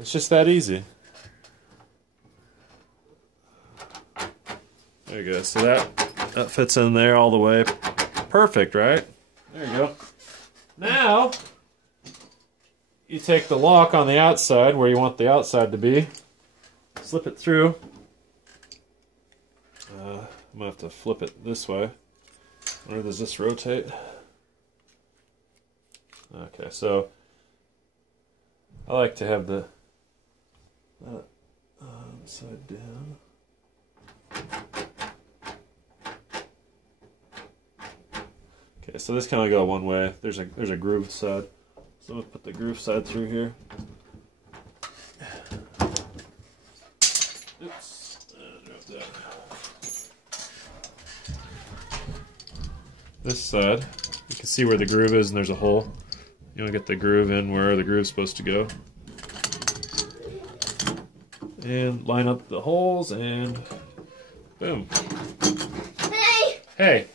It's just that easy. There you go. So that fits in there all the way. Perfect, right? There you go. Now, you take the lock on the outside where you want the outside to be. Slip it through. I'm going to have to flip it this way. Or does this rotate? Okay, so I like to have that upside down. Okay, so this can only go one way. There's a groove side. So we'll put the groove side through here. Oops. Drop that. This side, you can see where the groove is and there's a hole. You want to get the groove in where the groove's supposed to go. And line up the holes and boom. Hey! Hey!